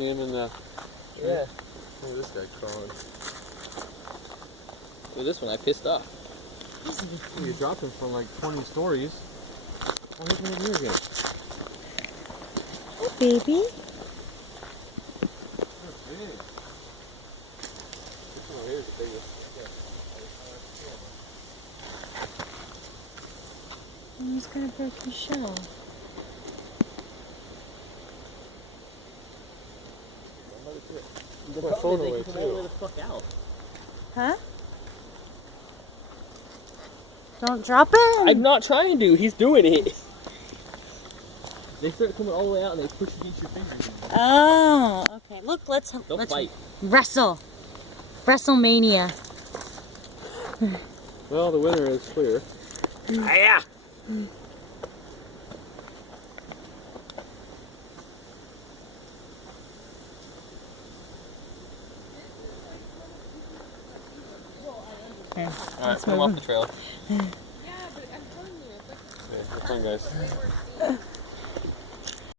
see him in the... Yeah. Look at this guy crawling. Look at this one, I pissed off. You dropped him from like 20 stories. Oh, he's right here again. Oh, baby. He's gonna break his shell. Get my phone away All the way too. the fuck out. Huh? Don't drop it. I'm not trying to. He's doing it. They start coming all the way out and they push against your fingers. Oh, okay. Look, let's fight. wrestle. WrestleMania. Well, the winner is clear. Yeah. Alright, put him off the trail. Yeah, but I'm telling you, it's like... Okay, have fun, guys.